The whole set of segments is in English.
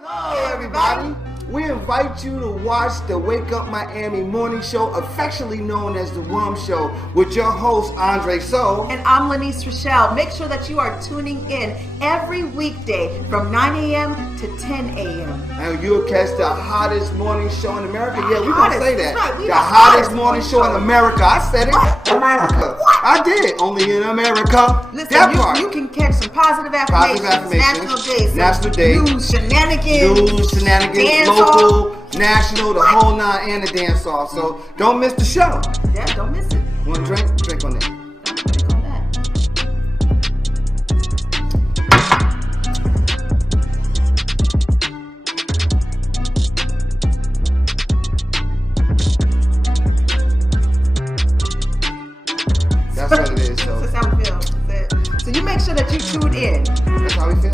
Hello, everybody. We invite you to watch the Wake Up Miami morning show, affectionately known as the WUMMS Show, with your host, Andre So. And I'm Lanice Rochelle. Make sure that you are tuning in every weekday from 9 a.m. to 10 a.m. And you'll catch the hottest morning show in America. Yeah, we're going to say that. Right. The hottest morning show in America. I said it. America. I did. Only in America. Listen, you can catch some positive affirmations. National days. News, shenanigans. Local, national, the whole nine, and the dance off. So don't miss the show. Yeah, don't miss it. Want to drink? Drink on that. Drink on that. That's what it is. So that's how we feel. So you make sure that you tune in. That's how we feel.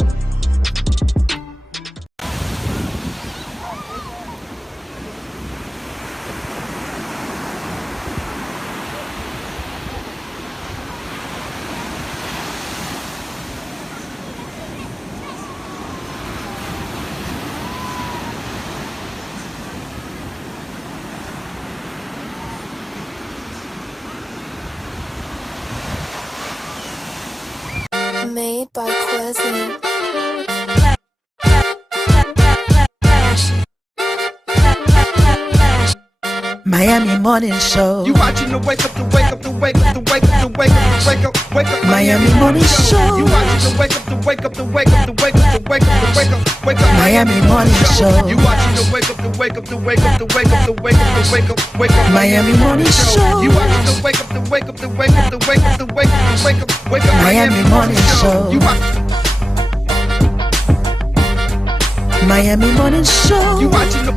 Made by Quezzy. Miami Morning Show. You watching the wake up, the wake up, the wake up, the wake up, the wake up, the wake up, wake up. Miami Morning Show. You watching the wake up, the wake up, the wake up, the wake up, the wake up, the wake up, wake up. Miami Morning Show. You watching the wake up, the wake up, the wake up, the wake up, the wake up, the wake up, wake up. Miami Morning Show. You watching the wake up, the wake up, the wake up, the wake up, the wake up, the wake up, wake up. Miami Morning Show. You Miami Morning Show. You watching the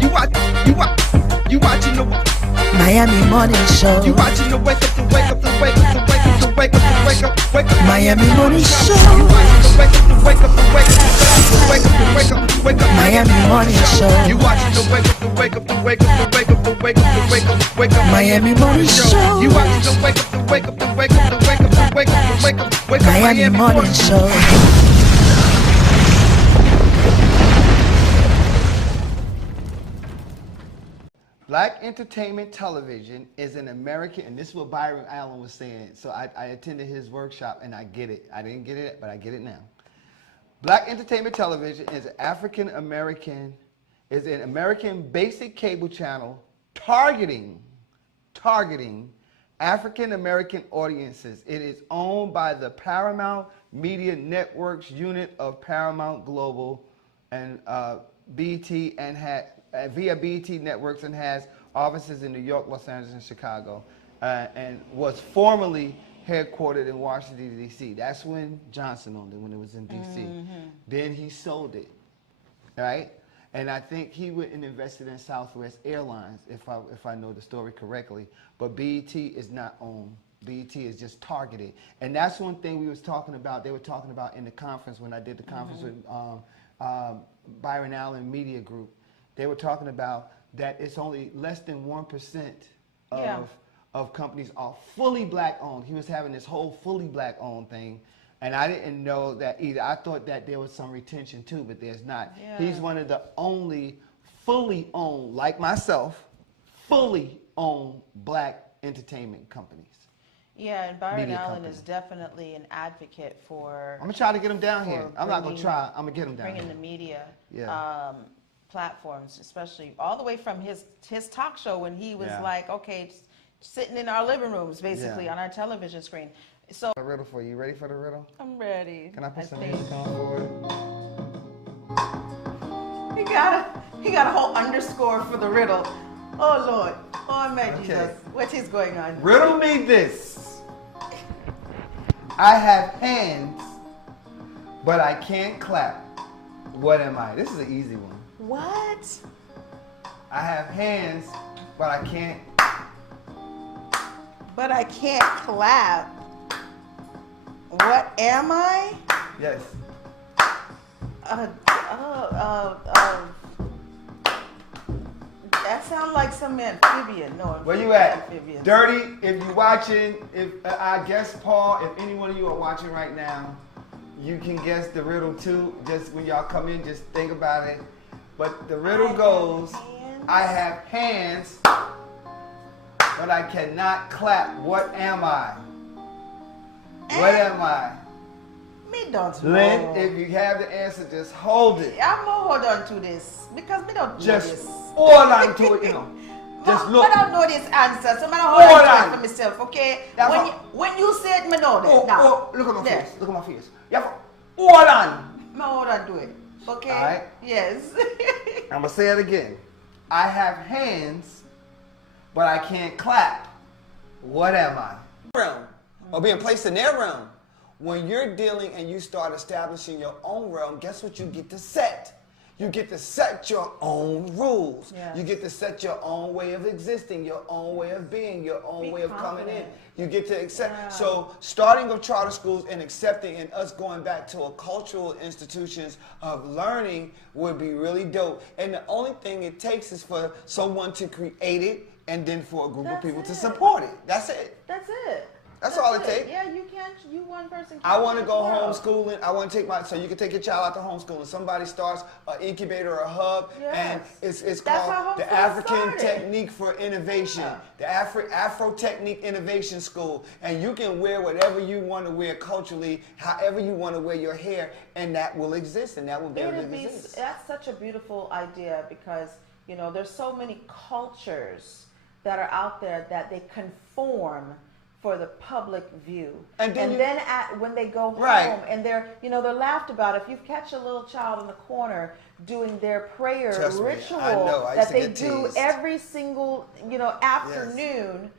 you watching the Miami Morning Show. You watching the wake up, the wake up, the wake up, the wake up, the wake up, the wake up, wake up. Miami Morning Show. You watching the wake up, the wake up, the wake up, the wake up, the wake up, the wake up. Miami Morning Show. You watching the wake up, the wake up, the wake up, the wake up, the wake up, the wake up, wake up. Miami Morning Show. You watching the wake up, the wake up, the wake up, the wake up, the wake up, the wake up, wake up. Miami Morning Show. Black entertainment television is an American, and this is what Byron Allen was saying. So I attended his workshop, and I get it. I didn't get it, but I get it now. Black entertainment television is an American basic cable channel targeting African American audiences. It is owned by the Paramount Media Networks unit of Paramount Global and BT, and via BT Networks, and has offices in New York, Los Angeles, and Chicago, and was formerly headquartered in Washington, D.C. That's when Johnson owned it, when it was in D.C. Mm-hmm. Then he sold it, right? And I think he went and invested in Southwest Airlines, if I know the story correctly. But BET is not owned. BET is just targeted. And that's one thing we was talking about, they were talking about in the conference when I did the conference with Byron Allen Media Group. They were talking about that it's only less than 1% of companies are fully black owned. He was having this whole fully black owned thing, and I didn't know that either. I thought that there was some retention too, but there's not. Yeah. He's one of the only fully owned, like myself, fully owned black entertainment companies. Yeah, and Byron Allen is definitely an advocate for. I'm gonna try to get him down here. I'm not gonna try. I'm gonna get him down bringing here. The media. Yeah. Platforms, especially all the way from his talk show when he was like, okay, sitting in our living rooms, basically on our television screen. So a riddle for you. You ready for the riddle? I'm ready. Can I put some music on for it? He got a whole underscore for the riddle. Oh Lord. Oh my Jesus. What is going on? Riddle me this. I have hands, but I can't clap. What am I? This is an easy one. What? I have hands, but I can't. But I can't clap. What am I? Yes. That sounds like some amphibian. No, where you at? Amphibian. Dirty, if you're watching, if I guess Paul, if any one of you are watching right now, you can guess the riddle too. Just when y'all come in, just think about it. But the riddle goes, I have hands, but I cannot clap. What am I? What am I? Me don't Lynn, know. if you have the answer, just hold it. I'm gonna hold on to this because me don't know Just this. hold on to it, you know. Just look. I don't know this answer, so I'm gonna hold on to it for myself, okay? That's When you say it, me know that. Oh, now. oh, look at my There. face. Look at my face. You have to hold on. Me hold on to it, okay? All right. Yes. I'm going to say it again. I have hands, but I can't clap. What am I? Realm, or being placed in their realm. When you're dealing and you start establishing your own realm, guess what you get to set? You get to set your own rules. Yes. You get to set your own way of existing, your own way of being, your own Be way of coming in. confident. You get to accept. Yeah. So starting of charter schools and accepting and us going back to a cultural institutions of learning would be really dope. And the only thing it takes is for someone to create it and then for a group of people to support it. That's it. That's it. That's all it takes. Yeah, you can't. You one person. I want to go can't. homeschooling. I want to take so you can take your child out to homeschooling. Somebody starts an incubator or a hub, and Yes. it's That's how called the homeschooling African started. Technique for Innovation, the Afro Technique Innovation School, and you can wear whatever you want to wear culturally, however you want to wear your hair, and that will exist, and that will be able to exist. That's such a beautiful idea because you know there's so many cultures that are out there that they conform for the public view, And then when they go Right. home and they're laughed about. If you catch a little child in the corner doing their prayer Trust me, ritual I know. I used that to they get do teased. every single afternoon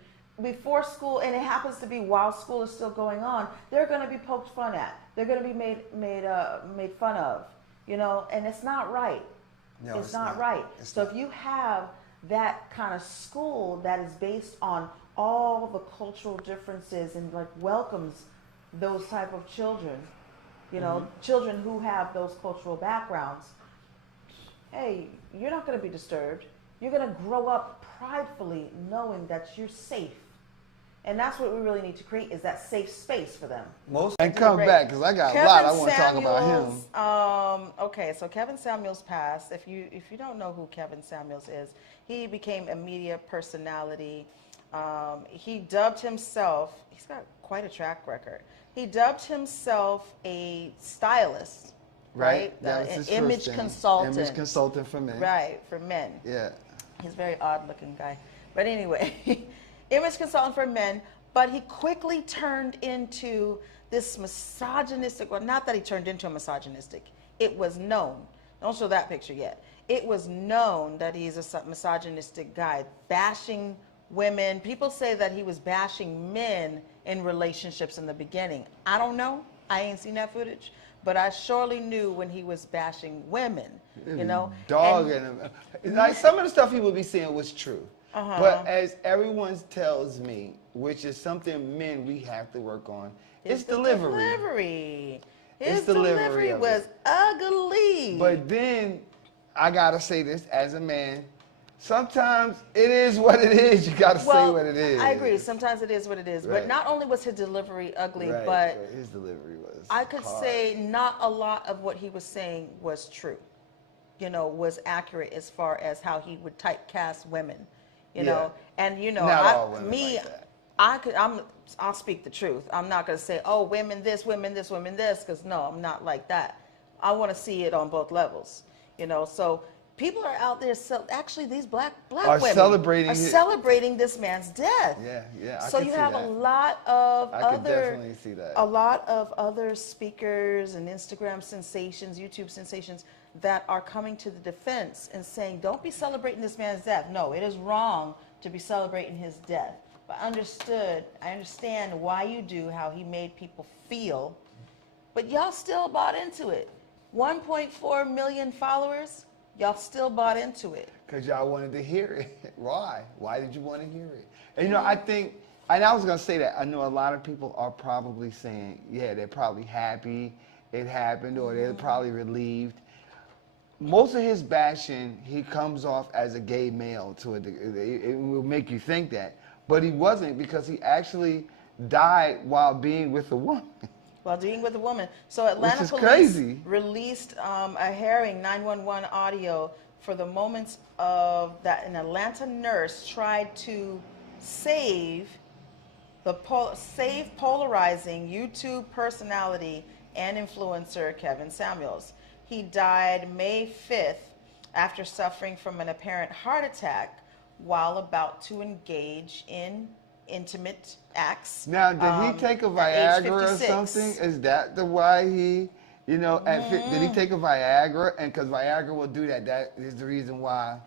before school, and it happens to be while school is still going on, they're going to be poked fun at. They're going to be made fun of, and it's not right. No, it's not right. So if you have that kind of school that is based on all the cultural differences and like welcomes those type of children, children who have those cultural backgrounds, hey, you're not going to be disturbed. You're going to grow up pridefully knowing that you're safe. And that's what we really need to create, is that safe space for them. And come back, because I got a lot I want to talk about him. Okay, so Kevin Samuels passed. If you don't know who Kevin Samuels is, he became a media personality. He dubbed himself, he's got quite a track record. He dubbed himself a stylist, right? That was his an image first thing. consultant. Image consultant for men. Right, for men. Yeah. He's a very odd looking guy. But anyway, image consultant for men, but he quickly turned into this misogynistic, well, not that he turned into a misogynistic, it was known. Don't show that picture yet. It was known that he's a misogynistic guy, bashing women. People say that he was bashing men in relationships in the beginning. I don't know. I ain't seen that footage. But I surely knew when he was bashing women, Dog and like some of the stuff he would be saying was true. But as everyone tells me, which is something men we have to work on, it's delivery. His delivery was ugly. But then I gotta say this as a man. Sometimes it is what it is. You gotta say what it is. I agree. Sometimes it is what it is. Right. But not only was his delivery ugly, Right, but his delivery was I could hard. say not a lot of what he was saying was true. Was accurate as far as how he would typecast women. Yeah. And Not all women like that. I'll speak the truth. I'm not going to say, oh, women this, women this, women this, because no, I'm not like that. I want to see it on both levels. So people are out there. Actually, these black Are women celebrating this man's death. Yeah. So you have a lot of definitely see that. a lot of other speakers and Instagram sensations, YouTube sensations that are coming to the defense and saying, don't be celebrating this man's death. No, it is wrong to be celebrating his death. But I understand why you do, how he made people feel, but y'all still bought into it. 1.4 million followers, y'all still bought into it. Because y'all wanted to hear it. Why? Why did you want to hear it? And I think, and I was going to say that, I know a lot of people are probably saying, yeah, they're probably happy it happened, or they're probably relieved. Most of his bashing, he comes off as a gay male to a degree. It will make you think that. But he wasn't, because he actually died while being with a woman. while dealing with a woman. So Atlanta is police crazy. released a harrowing 911 audio for the moments of that an Atlanta nurse tried to save polarizing YouTube personality and influencer Kevin Samuels. He died May 5th after suffering from an apparent heart attack while about to engage in intimate acts. Now, did he take a at age Viagra or 56. something? Is that the why he, you know, did he take a Viagra? And because Viagra will do that, that is the reason why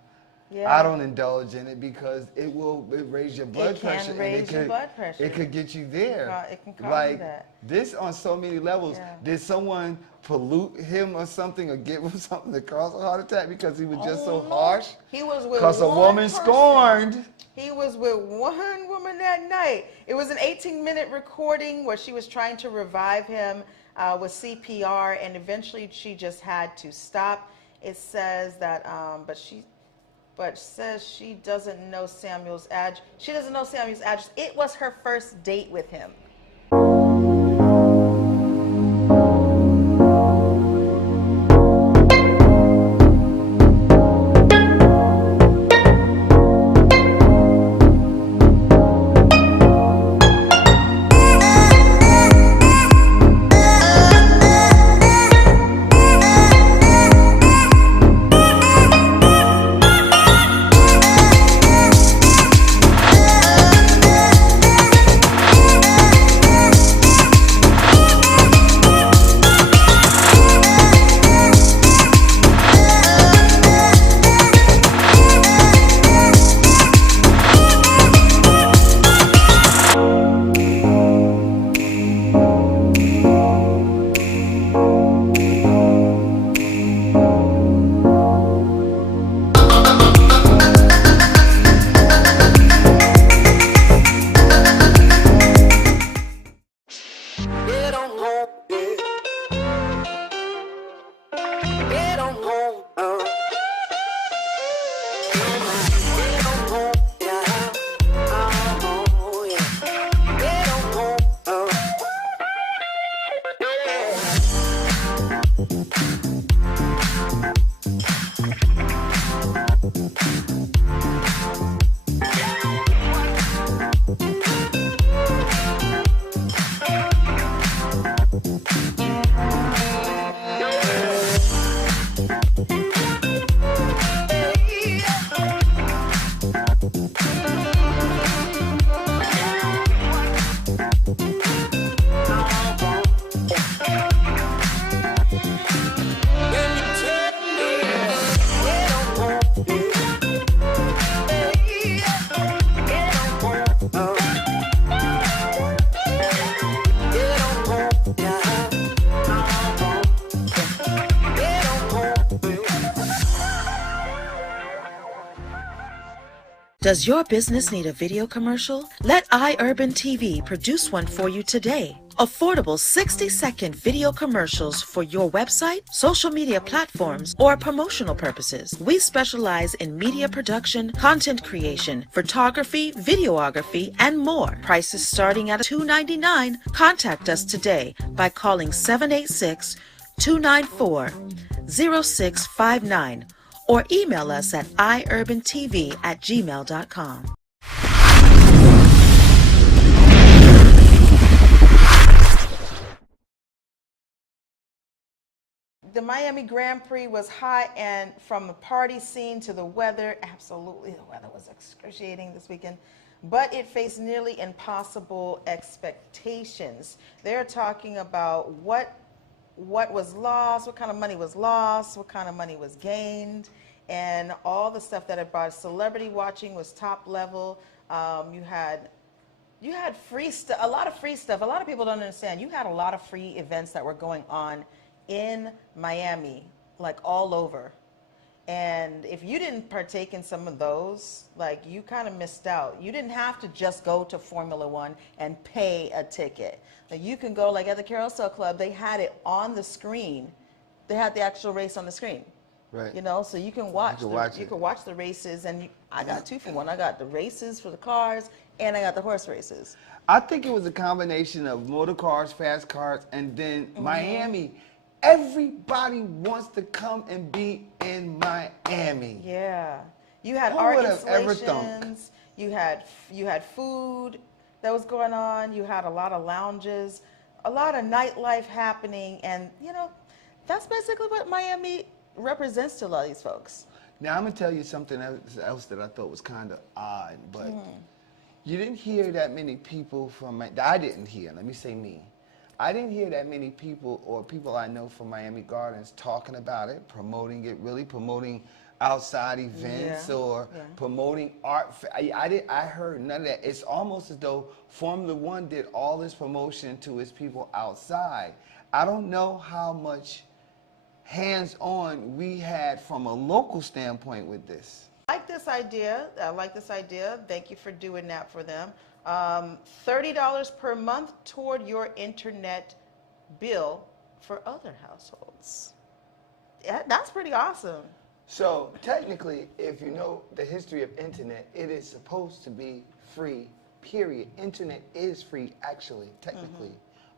Yeah. I don't indulge in it, because it raise your blood pressure. It can raise your blood pressure. It could get you there. It can cause like that. this on so many levels. Yeah. Did someone pollute him or something, or give him something to cause a heart attack because he was just so harsh? He was with Because a one woman person. scorned. He was with one woman that night. It was an 18-minute recording where she was trying to revive him with CPR, and eventually she just had to stop. It says that, but says she doesn't know Samuel's address. She doesn't know Samuel's address. It was her first date with him. Does your business need a video commercial? Let iUrban TV produce one for you today. Affordable 60-second video commercials for your website, social media platforms, or promotional purposes. We specialize in media production, content creation, photography, videography, and more. Prices starting at $2.99. Contact us today by calling 786-294-0659 or email us at iurbantv@gmail.com. The Miami Grand Prix was hot, and from the party scene to the weather, absolutely, the weather was excruciating this weekend, but it faced nearly impossible expectations. They're talking about what was lost, what kind of money was lost, what kind of money was gained, and all the stuff that it brought. Celebrity watching was top level. You had free stuff, a lot of free stuff. A lot of people don't understand. You had a lot of free events that were going on in Miami, like all over. And if you didn't partake in some of those, like, you kind of missed out. You didn't have to just go to Formula One and pay a ticket. Like, you can go, like at the Carousel Club, they had it on the screen. They had the actual race on the screen. Right. You know, so you can watch. You can watch it. the races, and I got 2 for 1. I got the races for the cars, and I got the horse races. I think it was a combination of motor cars, fast cars, and then Mm-hmm. Miami. Everybody wants to come and be in Miami. Yeah, you had Who art would have ever thunk? installations. You had food that was going on. You had a lot of lounges, a lot of nightlife happening, and you know, that's basically what Miami represents to a lot of these folks. Now I'm gonna tell you something else that I thought was kind of odd, but you didn't hear that many people from. I didn't hear. Let me say me. I didn't hear that many people or people I know from Miami Gardens talking about it, promoting it, really promoting outside events or promoting art. I heard none of that. It's almost as though Formula One did all this promotion to its people outside. I don't know how much hands-on we had from a local standpoint with this. I like this idea. I like this idea. Thank you for doing that for them. $30 per month toward your internet bill for other households. Yeah, that's pretty awesome. So technically, if you know the history of internet, it is supposed to be free, period. Internet is free, actually, technically.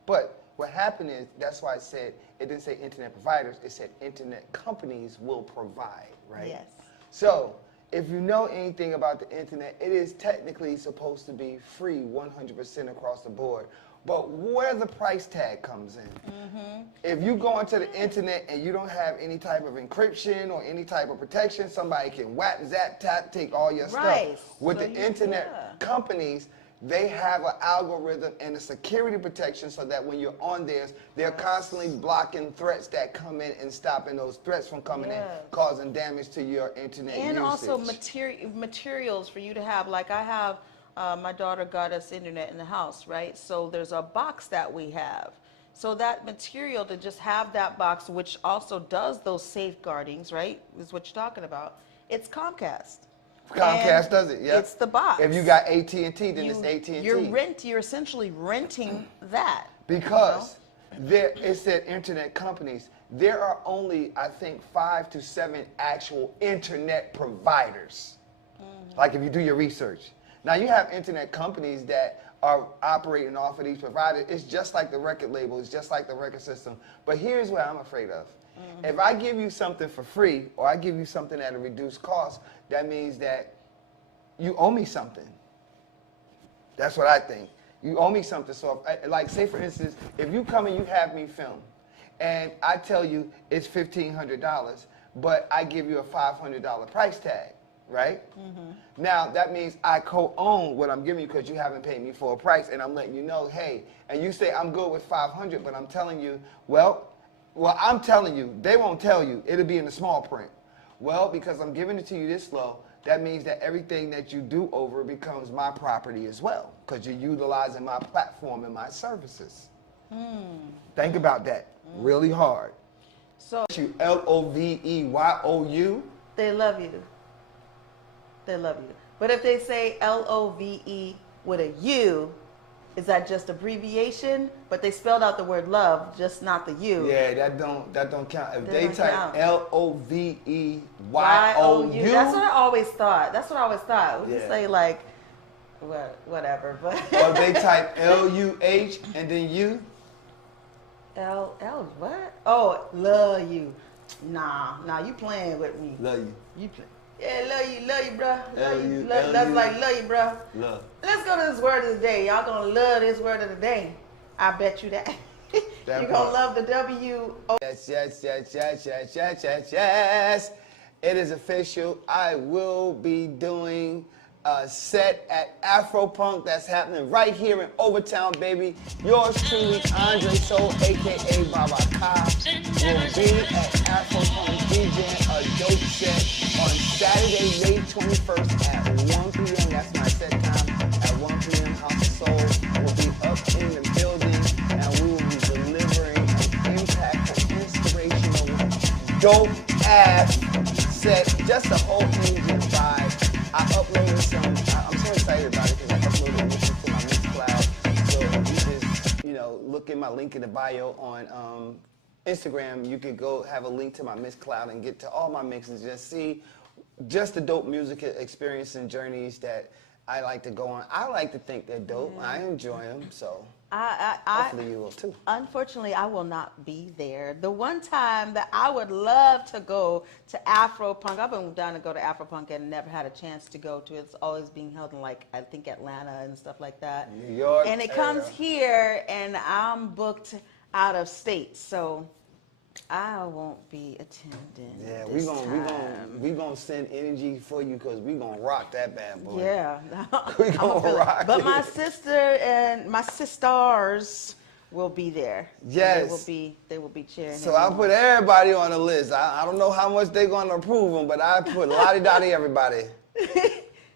But what happened is, that's why I said, it didn't say internet providers, it said internet companies will provide, right? Yes. So, if you know anything about the internet, it is technically supposed to be free 100% across the board. But where the price tag comes in. If you go onto the internet and you don't have any type of encryption or any type of protection, somebody can whack, zap, tap, take all your Right. stuff. With So the internet companies, they have an algorithm and a security protection so that when you're on theirs, they're constantly blocking threats that come in and stopping those threats from coming in, causing damage to your internet And usage. also materials for you to have. Like I have, my daughter got us internet in the house, right? So there's a box that we have. So that material, to just have that box, which also does those safeguardings, right, is what you're talking about. It's Comcast. Comcast And does it, yeah. It's the box. If you got AT&T, then it's AT&T. You're essentially renting that. Because there, it said internet companies. There are only, I think, 5 to 7 actual internet providers. Like if you do your research. Now you have internet companies that are operating off of these providers. It's just like the record label. It's just like the record system. But here's what I'm afraid of. If I give you something for free or I give you something at a reduced cost, that means that you owe me something. That's what I think. You owe me something. So, like, say for instance, if you come and you have me film, and I tell you it's $1,500, but I give you a $500 price tag, right? Now that means I co-own what I'm giving you because you haven't paid me for a price, and I'm letting you know, hey, and you say I'm good with $500, but I'm telling you, well, I'm telling you, they won't tell you. It'll be in the small print. Well, because I'm giving it to you this low, that means that everything that you do over becomes my property as well, because you're utilizing my platform and my services. Think about that really hard. So You LOVEYOU. they love you. They love you. But if they say LOVE with a U, is that just abbreviation? But they spelled out the word love, just not the U. Yeah, that don't count. If That they don't type count. LOVEYOU, That's what I always thought. We just Yeah. say like, whatever. But or if they type LUH and then you. L what? Oh, love you. Nah, you playing with me. Love you. You play. Yeah, love you, bruh. Love you, Love you, bruh. Love. Let's go to this word of the day. Y'all gonna love this word of the day. I bet you that. That You're part. gonna love the W-O. Yes. It is official. I will be doing a set at Afropunk that's happening right here in Overtown, baby. Yours truly, Andre Soul, a.k.a. Baba Ka, will be at Afropunk DJing a dope set on Saturday, May 21st at 1 p.m. That's my set time. At 1 p.m. House of Soul will be up in the building, and we will be delivering an impactful, inspirational, dope-ass set, just a whole engine vibe. I uploaded some, I'm so excited about it because I uploaded this to my Mixcloud. So you just, look at my link in the bio on Instagram, you could go have a link to my Miss Cloud and get to all my mixes. Just see just the dope music experience and journeys that I like to go on. I like to think they're dope. I enjoy them, so hopefully you will too. Unfortunately, I will not be there. The one time that I would love to go to Afropunk, I've been down to go to Afropunk and never had a chance to go to it. It's always being held in, like, I think Atlanta and stuff like that. New York. And it comes here, and I'm booked out of state, so I won't be attending. Yeah, we we gonna send energy for you because we gonna rock that bad boy. Yeah, We gonna rock but it. my sister and my sisters will be there. Yes. They will be cheering. So him I on. put everybody on the list. I don't know how much they're gonna approve them, but I put lottie-dottie everybody.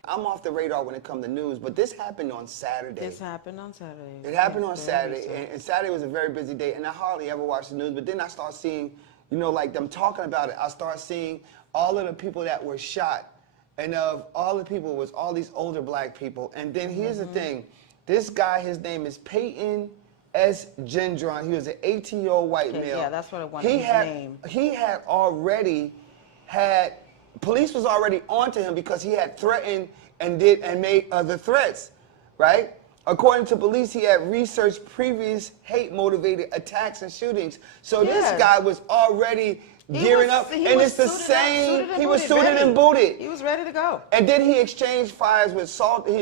I'm off the radar when it comes to news, but this happened on Saturday. This happened on Saturday. It happened on Very Saturday, sad. and Saturday was a very busy day, and I hardly ever watch the news, but then I start seeing, you know, like them talking about it. I start seeing all of the people that were shot, and of all the people was all these older black people. And then here's the thing. This guy, his name is Peyton S. Gendron. He was an 18-year-old white male. Yeah, that's what I wanted, his name. He had already had, police was already onto him because he had threatened and made other threats, right? According to police, he had researched previous hate-motivated attacks and shootings. So this Yeah. guy was already gearing up, and it's the same. He was suited ready. and booted. He was ready to go. And then he exchanged fire with Salter,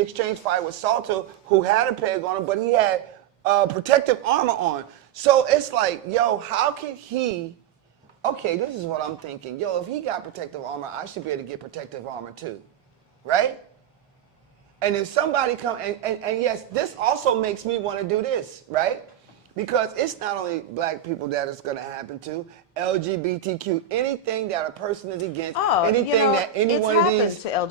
who had a peg on him, but he had protective armor on. So it's like, yo, how can he? Okay, this is what I'm thinking. Yo, if he got protective armor, I should be able to get protective armor too, right? And if somebody come, and yes, this also makes me want to do this, right? Because it's not only black people that it's going to happen to, LGBTQ, anything that a person is against, anything that any one of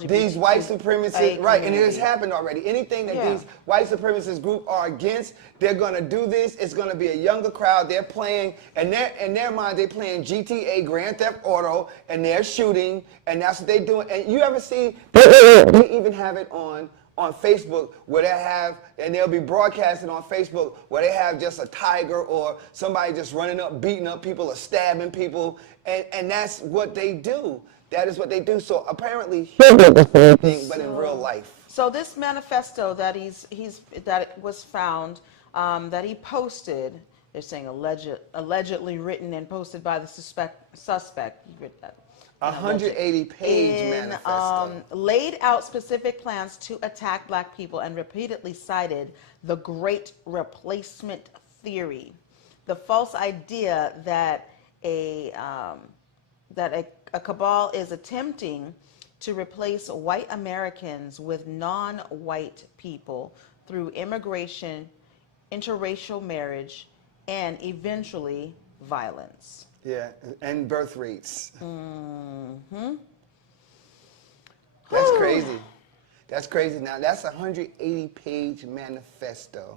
these white supremacists, right, and it has happened already. Anything that these white supremacist group are against, they're going to do this. It's going to be a younger crowd. They're playing, and in their mind, they're playing GTA, Grand Theft Auto, and they're shooting, and that's what they're doing. And you ever see, they even have it on Facebook where they have, and they'll be broadcasting on Facebook where they have just a tiger or somebody just running up, beating up people or stabbing people, and that's what they do. That is what they do. So apparently he did the same thing, but in real life. So this manifesto that that it was found, that he posted, they're saying allegedly written and posted by the suspect. 180-page manifesto. Laid out specific plans to attack black people and repeatedly cited the Great Replacement Theory, the false idea that a cabal is attempting to replace white Americans with non-white people through immigration, interracial marriage, and eventually violence. Yeah, and birth rates. Mm-hmm. That's crazy. That's crazy. Now, that's a 180-page manifesto.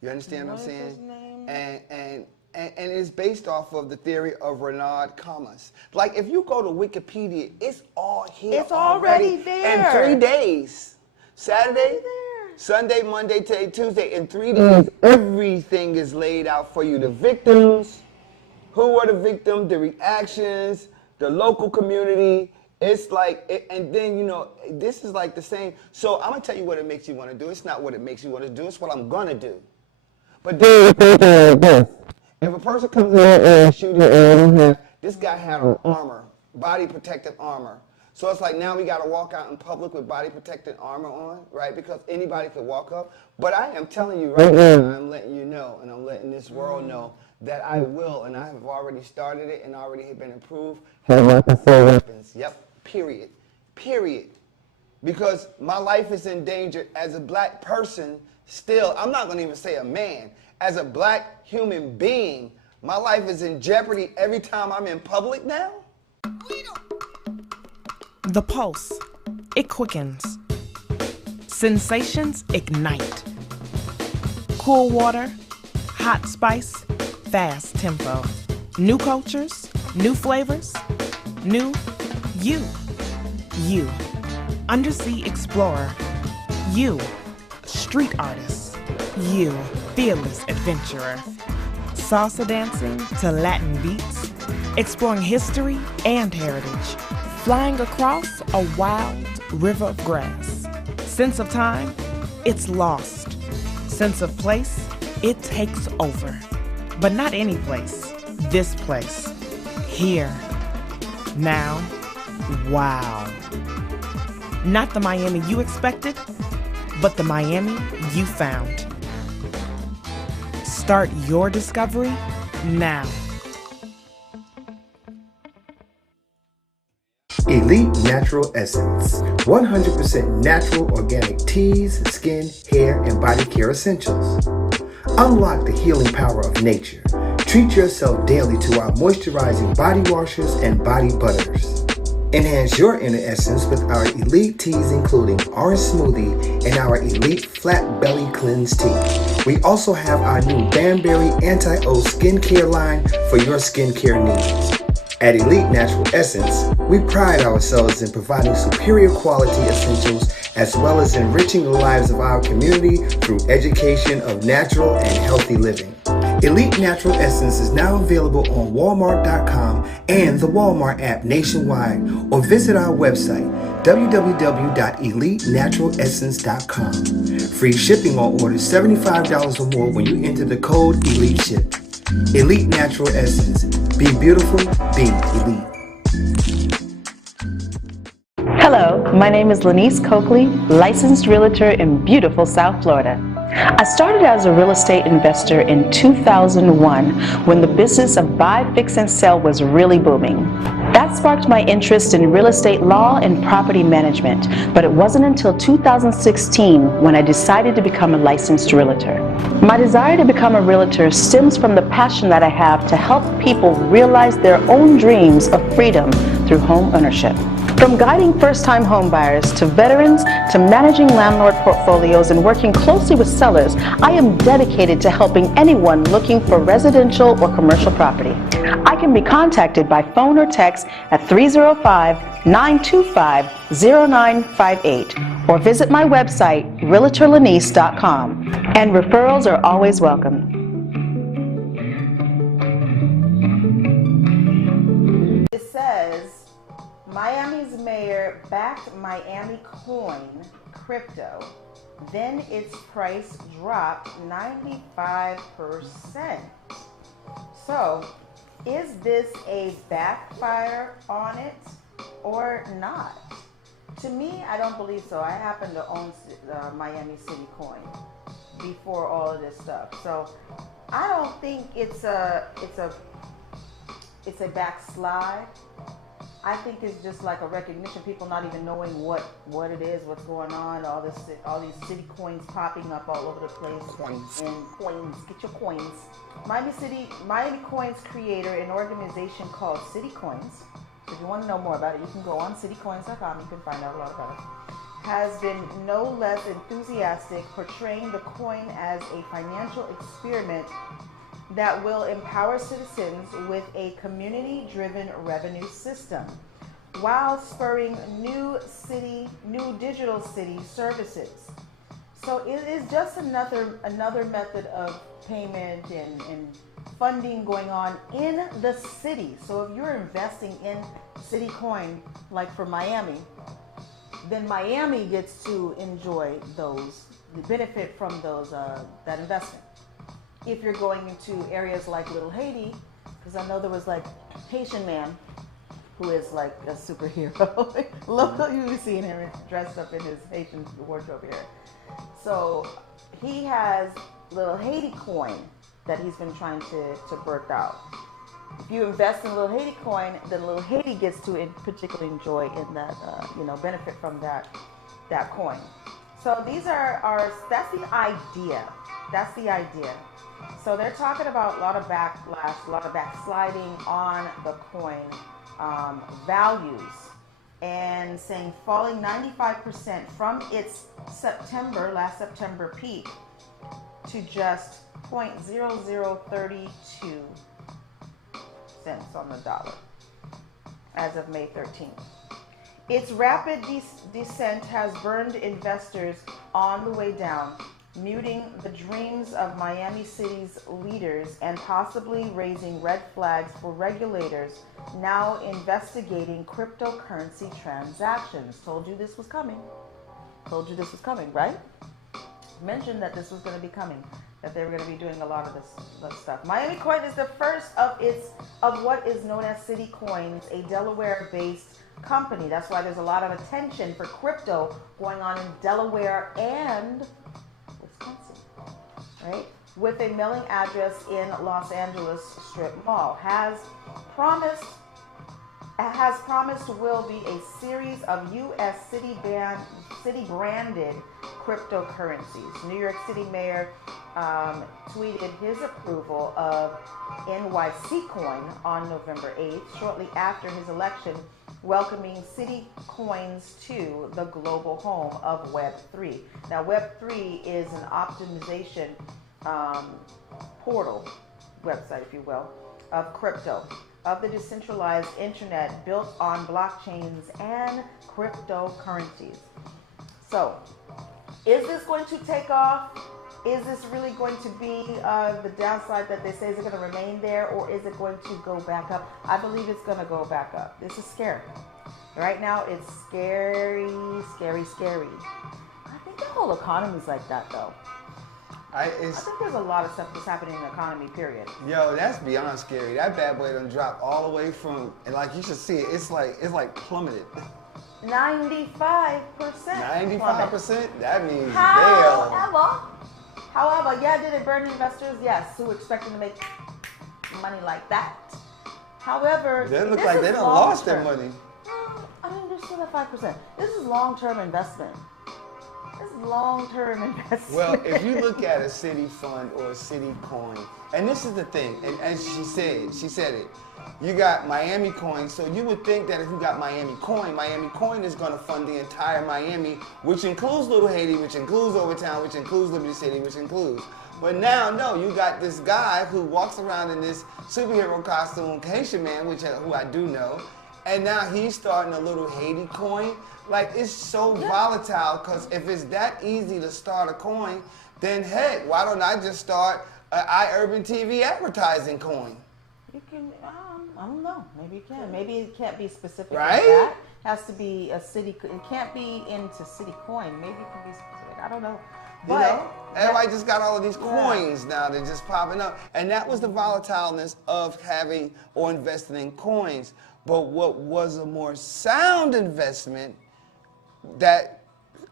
You understand what I'm saying? What is his name? And it's based off of the theory of Renaud Thomas. Like, if you go to Wikipedia, it's all here. It's already there. In 3 days. Saturday, Sunday, Monday, Tuesday. In 3 days, everything is laid out for you. The victims, who were the victims, the reactions, the local community. It's like, and then, you know, this is like the same. So I'm going to tell you what it makes you want to do. It's not what it makes you want to do. It's what I'm going to do. But then, if a person comes in and shoots you, this guy had on armor, body protective armor. So it's like now we got to walk out in public with body protective armor on, right? Because anybody could walk up. But I am telling you right now, I'm letting you know, and I'm letting this world know that I will, and I have already started it and already have been approved, have weapons. Yep, period. Period. Because my life is in danger as a black person still. I'm not going to even say a man. As a black human being, my life is in jeopardy every time I'm in public now. The pulse, it quickens. Sensations ignite. Cool water, hot spice, fast tempo. New cultures, new flavors, new you. You, undersea explorer. You, street artist. You, fearless adventurer. salsa dancing to Latin beats, exploring history and heritage, flying across a wild river of grass. Sense of time, it's lost. Sense of place, it takes over. But not any place, this place. Here. Now. Wow. Not the Miami you expected, but the Miami you found. Start your discovery now. Elite Natural Essence. 100% natural organic teas, skin, hair, and body care essentials. Unlock the healing power of nature. Treat yourself daily to our moisturizing body washers and body butters. Enhance your inner essence with our elite teas including orange smoothie and our elite flat belly cleanse tea. We also have our new Banberry Anti-O skincare line for your skincare needs. At Elite Natural Essence, we pride ourselves in providing superior quality essentials as well as enriching the lives of our community through education of natural and healthy living. Elite Natural Essence is now available on Walmart.com and the Walmart app nationwide, or visit our website www.elitenaturalessence.com. Free shipping on orders $75 or more when you enter the code ELITESHIP. Elite Natural Essence. Be beautiful, be elite. Hello, my name is Lanice Coakley, licensed realtor in beautiful South Florida. I started as a real estate investor in 2001 when the business of buy, fix, and sell was really booming. That sparked my interest in real estate law and property management, but it wasn't until 2016 when I decided to become a licensed realtor. My desire to become a realtor stems from the passion that I have to help people realize their own dreams of freedom through home ownership. From guiding first-time homebuyers to veterans to managing landlord portfolios and working closely with sellers, I am dedicated to helping anyone looking for residential or commercial property. I can be contacted by phone or text at 305-925-0958 or visit my website, realtorlanice.com, and referrals are always welcome. It says, Miami's mayor backed Miami coin crypto, then its price dropped 95%. So, is this a backfire on it or not? To me, I don't believe so. I happen to own Miami City coin before all of this stuff, so I don't think it's a backslide. I think it's just like a recognition, people not even knowing what it is, what's going on, all these city coins popping up all over the place. And coins, get your coins. Miami Coins creator, an organization called City Coins. If you want to know more about it, you can go on citycoins.com, you can find out a lot about it. Has been no less enthusiastic, portraying the coin as a financial experiment that will empower citizens with a community-driven revenue system while spurring new digital city services. So it is just another method of payment and funding going on in the city. So if you're investing in City Coin, like for Miami, then Miami gets to enjoy the benefit from that investment. If you're going into areas like Little Haiti, because I know there was like Haitian man who is like a superhero. Local, you've seen him dressed up in his Haitian wardrobe here. So he has Little Haiti coin that he's been trying to birth out. If you invest in Little Haiti coin, then Little Haiti gets to particularly enjoy in that, benefit from that coin. So these that's the idea. That's the idea. So they're talking about a lot of backlash, a lot of backsliding on the coin values, and saying falling 95% from its last September peak to just 0.0032 cents on the dollar as of May 13th. Its rapid descent has burned investors on the way down, muting the dreams of Miami City's leaders and possibly raising red flags for regulators now investigating cryptocurrency transactions. Told you this was coming. Told you this was coming, right? Mentioned that this was going to be coming, that they were going to be doing a lot of this stuff. Miami Coin is the first of what is known as City Coins, a Delaware-based company. That's why there's a lot of attention for crypto going on in Delaware and Wisconsin, right? With a mailing address in Los Angeles Strip Mall. Has promised will be a series of U.S. city-branded cryptocurrencies. New York City Mayor tweeted his approval of NYC Coin on November 8th, shortly after his election, welcoming City Coins to the global home of Web3. Now, Web3 is an optimization portal, website, if you will, of crypto, of the decentralized internet built on blockchains and cryptocurrencies. So, is this going to take off? Is this really going to be the downside that they say is it going to remain there, or is it going to go back up? I believe it's going to go back up. This is scary. Right now, it's scary, scary, scary. I think the whole economy is like that, though. I think there's a lot of stuff that's happening in the economy, period. Yo, that's beyond scary. That bad boy done dropped all the way from, and like you should see it, it's like plummeted. 95%. 95%? That means However, yeah, did it burn investors? Yes, who were expecting to make money like that. However, they look like they done lost their money. I mean, they're still at 5%. This is long-term investment. This is long-term investment. Well, if you look at a city fund or a city coin, and this is the thing, and as she said it, you got Miami Coin, so you would think that if you got Miami Coin is going to fund the entire Miami, which includes Little Haiti, which includes Overtown, which includes Liberty City, which includes. But now, no, you got this guy who walks around in this superhero costume, Haitian man, who I do know, and now he's starting a Little Haiti coin. Like, it's so volatile, because if it's that easy to start a coin, then heck, why don't I just start an iUrban TV advertising coin? You can, I don't know, maybe you can. Maybe it can't be specific right? Like that. It has to be a city, it can't be into city coin. Maybe it can be specific, I don't know. But, you know, everybody just got all of these coins now, they're just popping up. And that was the volatileness of having or investing in coins. But what was a more sound investment that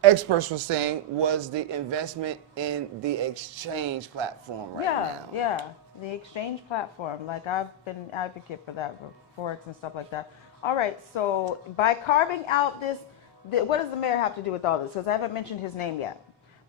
experts were saying was the investment in the exchange platform now. Yeah, the exchange platform. Like, I've been an advocate for that, for Forex and stuff like that. All right, so by carving out this, what does the mayor have to do with all this? Because I haven't mentioned his name yet.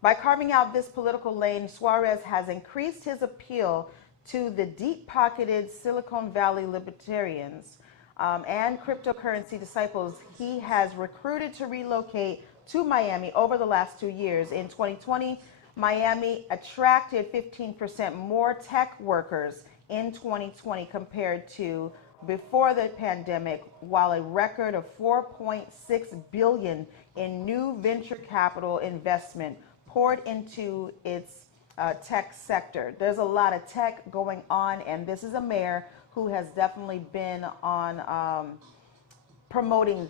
By carving out this political lane, Suarez has increased his appeal to the deep-pocketed Silicon Valley libertarians and cryptocurrency disciples he has recruited to relocate to Miami over the last 2 years. In 2020, Miami attracted 15% more tech workers in 2020 compared to before the pandemic, while a record of $4.6 billion in new venture capital investment poured into its tech sector. There's a lot of tech going on, and this is a mayor who has definitely been on promoting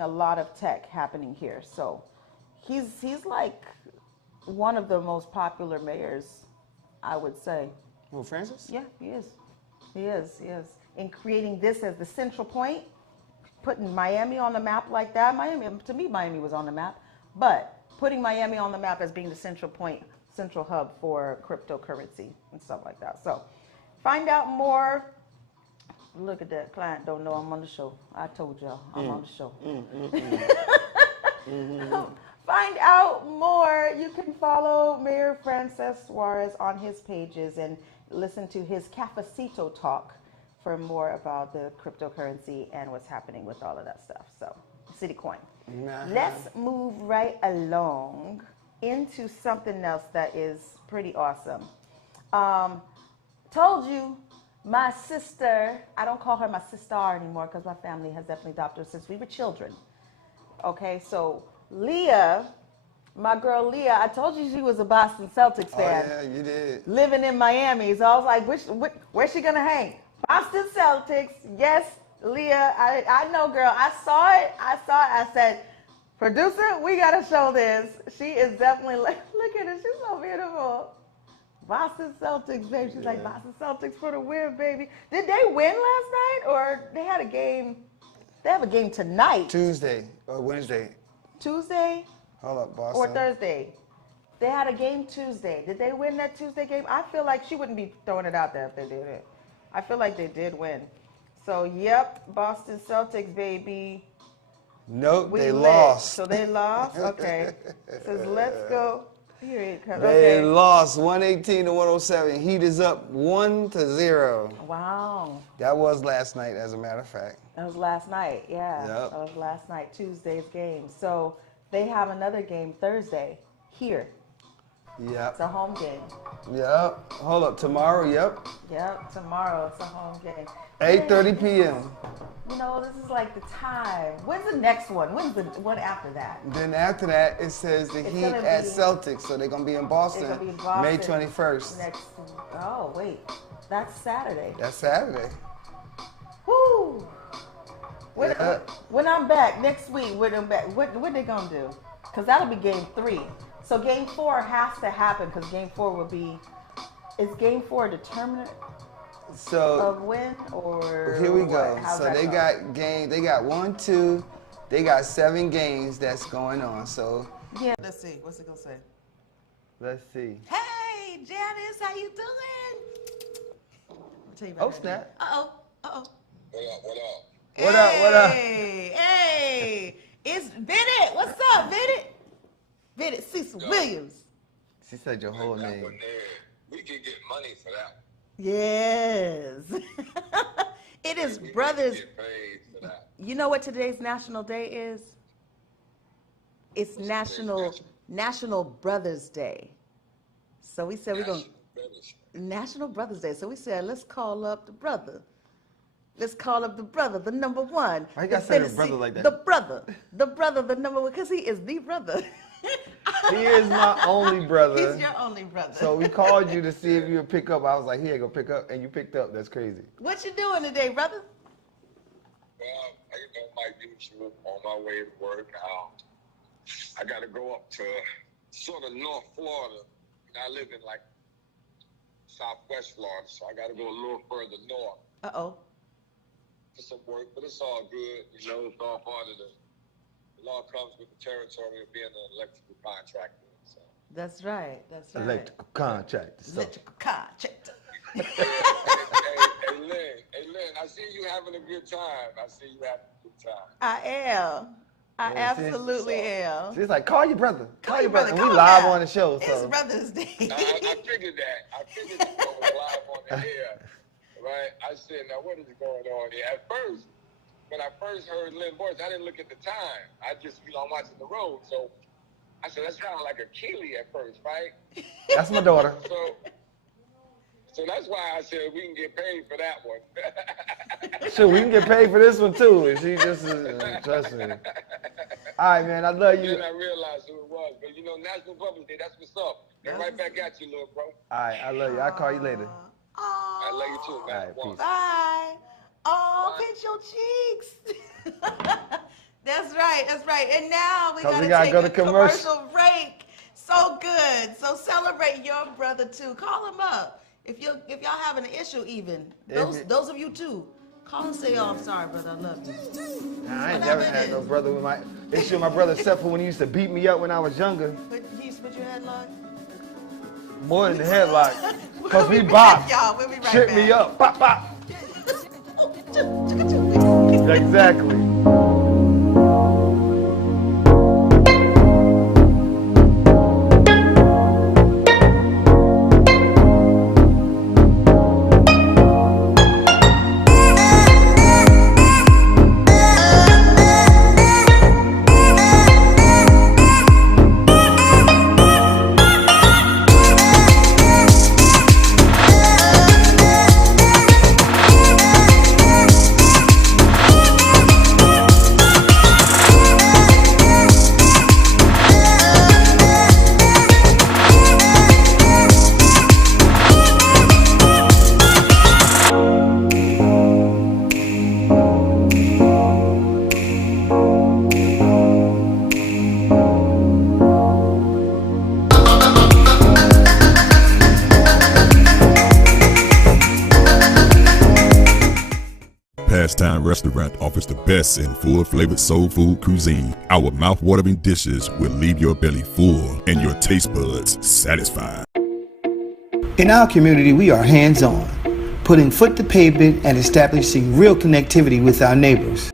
a lot of tech happening here. So he's like one of the most popular mayors, I would say. Well, Francis? Yeah, he is. He is. In creating this as the central point, putting Miami on the map like that. To me, Miami was on the map, but putting Miami on the map as being the central point, central hub for cryptocurrency and stuff like that. So find out more. Look at that. Client don't know I'm on the show. I told y'all I'm on the show. Find out more. You can follow Mayor Francis Suarez on his pages and listen to his Cafecito talk for more about the cryptocurrency and what's happening with all of that stuff. So, Citicoin. Let's move right along into something else that is pretty awesome. Told you, my sister, I don't call her my sister anymore because my family has definitely adopted her since we were children. Okay, so Leah My girl Leah, I told you she was a Boston Celtics Oh fan. yeah, you did. Living in Miami. So I was like, where's she gonna hang? Boston Celtics. Yes, Leah. I know, girl. I saw it. I said, producer, we gotta show this. She is definitely look at her. She's so beautiful. Boston Celtics, baby. She's like, Boston Celtics for the win, baby. Did they win last night, or they had a game? They have a game tonight. Tuesday or Wednesday. Tuesday Hold up, Boston. or Thursday. They had a game Tuesday. Did they win that Tuesday game? I feel like she wouldn't be throwing it out there if they did it. I feel like they did win. So, yep, Boston Celtics, baby. Nope, We they lit. lost. So they lost? Okay. Says, let's go. Here it comes. They Okay. lost 118 to 107. Heat is up 1-0. Wow. That was last night, as a matter of fact. That was last night, yeah. Yep. That was last night, Tuesday's game. So they have another game Thursday here. Yep. It's a home game. Yep. Hold up. Tomorrow, yep. Yep, tomorrow it's a home game. 8:30 p.m. You know, this is like the time. When's the next one? When's the one after that? Then after that, it says the It's Heat gonna at be- Celtics. So they're going to be in Boston, They're gonna be in Boston May 21st. Next. Oh wait, that's Saturday. That's Saturday. Woo! When, Yeah. when I'm back next week, when I'm back, what they gonna do? Because that'll be game 3. So game 4 has to happen because game 4 will be. Is game 4 a determinant So of win or? here we what? go. How's So that they go? got game. They got 1, 2. They got 7 games that's going on. So Yeah. Let's see. What's it gonna say? let's see. Hey, Janice, how you doing? I'll tell you about Oh, that. snap. Uh-oh. Uh-oh. What up? What up? Hey, it's Bennett. What's up, Bennett? Bennett Cecil Williams. She said your whole name. We can get money for that. Yes. It is Brothers. Get paid for that. You know what today's national day is? It's National Brothers Day. So we said we're going to National Brothers Day. So we said let's call up the brother. Let's call up the brother, the number one. Why you gotta The say the Tennessee- brother like that? The brother, the number one, because he is the brother. He is my only brother. He's your only brother. So we called you to see if you would pick up. I was like, here, go pick up, and you picked up. That's crazy. What you doing today, brother? Well, my usual on my way to work. I got to go up to sort of North Florida. I live in like Southwest Florida, so I got to go a little further north Uh-oh. for some work. But it's all good. You know, it's all part of it all comes with the territory of being an electrical contractor. So. That's right. That's right. Electrical contractor. So. Electrical contractor. Hey, Lynn, I see you having a good time. I am. I Yeah, see? absolutely am. She's like, call your brother. Call your brother. And call we him live back. on the show. It's So. Brothers Day. I figured that. I figured it was live on the air. Right? I said, now what is going on here? At first, when I first heard Lynn's voice, I didn't look at the time. I just, I'm watching the road. So I said, that sounded like a Keely at first, right? That's my daughter. So that's why I said we can get paid for that one. Sure, we can get paid for this one too. And she just trust me. All right, man. I love you. Then I realized who it was. But National Brothers Day, that's what's up. Get right back at you, little bro. All right, I love you. I'll call you later. I love you too, man. All right, peace. Bye. Oh, pinch your cheeks. That's right. That's right. And now we 'Cause gotta we gotta take go a to commercial. commercial break. So good. So celebrate your brother too. Call him up if y'all having an issue. Even those of you too. Call and say, "Oh, I'm sorry, brother. I love you." Nah, I ain't never had no brother with my issue with my brother except for when he used to beat me up when I was younger. But he used to put your headlock. More than the headlock. Cause we We'll be bopped. back, y'all. We'll be right Trip back. me up. Bop, bop. Exactly. Time Restaurant offers the best in full-flavored soul food cuisine. Our mouth-watering dishes will leave your belly full and your taste buds satisfied. In our community, we are hands-on, putting foot to pavement and establishing real connectivity with our neighbors.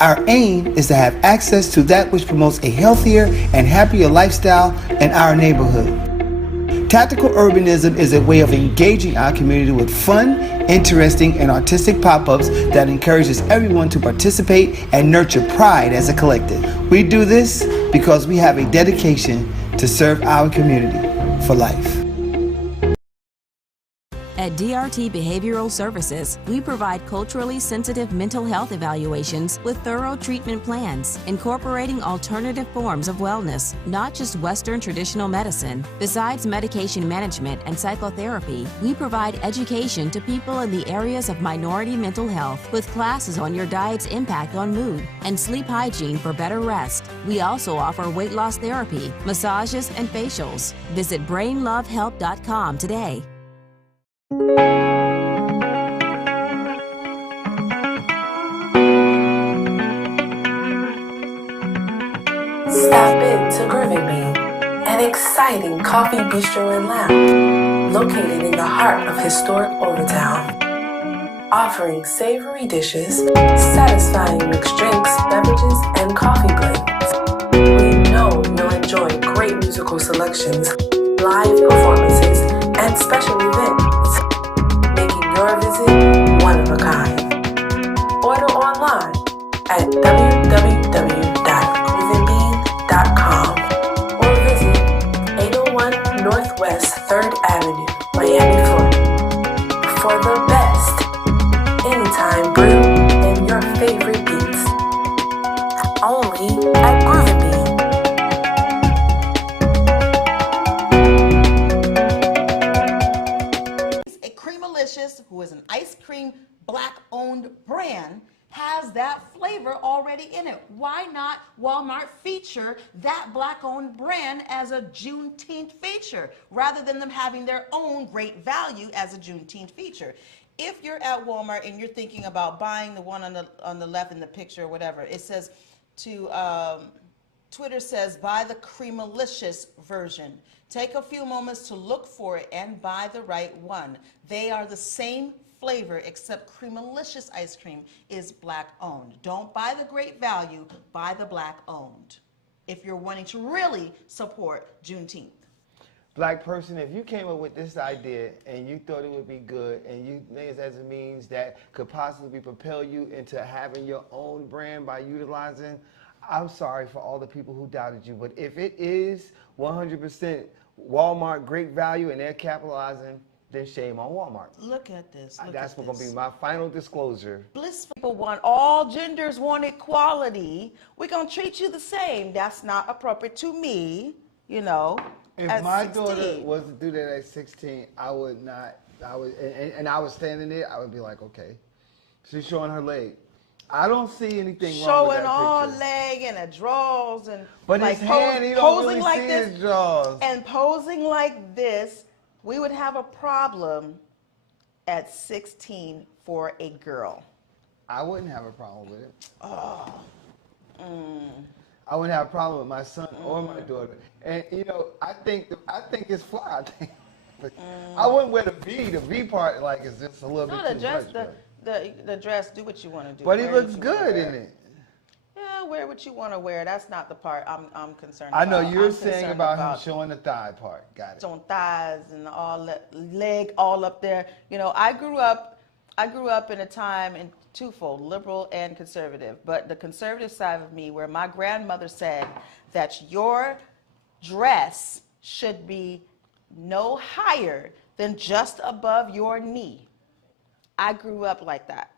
Our aim is to have access to that which promotes a healthier and happier lifestyle in our neighborhood. Tactical urbanism is a way of engaging our community with fun, interesting, and artistic pop-ups that encourages everyone to participate and nurture pride as a collective. We do this because we have a dedication to serve our community for life. At DRT Behavioral Services, we provide culturally sensitive mental health evaluations with thorough treatment plans, incorporating alternative forms of wellness, not just Western traditional medicine. Besides medication management and psychotherapy, we provide education to people in the areas of minority mental health with classes on your diet's impact on mood and sleep hygiene for better rest. We also offer weight loss therapy, massages, and facials. Visit brainlovehelp.com today. Stop into Groovy Bean, an exciting coffee bistro and lounge located in the heart of historic Overtown. Offering savory dishes, satisfying mixed drinks, beverages, and coffee blends. We know you'll enjoy great musical selections, live performances, and special events, making your visit one of a kind. Order online at www.groovinbean.com or visit 801 Northwest 3rd Avenue, Miami, Florida, for the best anytime brew and your favorite beats. Only at Groovin' Bean. A Creamalicious, who is an ice cream Black-owned brand, has that flavor already in it. Why not Walmart feature that Black-owned brand as a Juneteenth feature, rather than them having their own great value as a Juneteenth feature? If you're at Walmart and you're thinking about buying the one on the left in the picture or whatever, it says Twitter says, buy the Creamalicious version. Take a few moments to look for it and buy the right one. They are the same flavor, except Creamalicious ice cream is Black-owned. Don't buy the great value, buy the Black-owned, if you're wanting to really support Juneteenth. Black person, if you came up with this idea and you thought it would be good and you made it as a means that could possibly propel you into having your own brand by utilizing, I'm sorry for all the people who doubted you. But if it is 100% Walmart great value and they're capitalizing, then shame on Walmart. Look at this. That's going to be my final disclosure. Blissful people want, all genders want equality. We're going to treat you the same. That's not appropriate to me, you know. If my daughter was to do that at 16, I would not, and I was standing there, I would be like, okay. She's showing her leg. I don't see anything wrong with that picture. Showing all leg and a drawers and but like his hand, you don't posing really like see this, his drawers. And posing like this, we would have a problem at 16 for a girl. I wouldn't have a problem with it. Oh. I wouldn't have a problem with my son or my daughter. And you know, I think it's fly. I wouldn't wear the V. The V part like is just a little bit too much. The dress, do what you want to do. But he looks good in it. Yeah, wear what you want to wear. That's not the part I'm concerned I about. know you're saying about him showing the thigh part. Got it. Showing thighs and all that, leg all up there. You know, I grew up in a time in twofold, liberal and conservative. But the conservative side of me, where my grandmother said that your dress should be no higher than just above your knee. I grew up like that.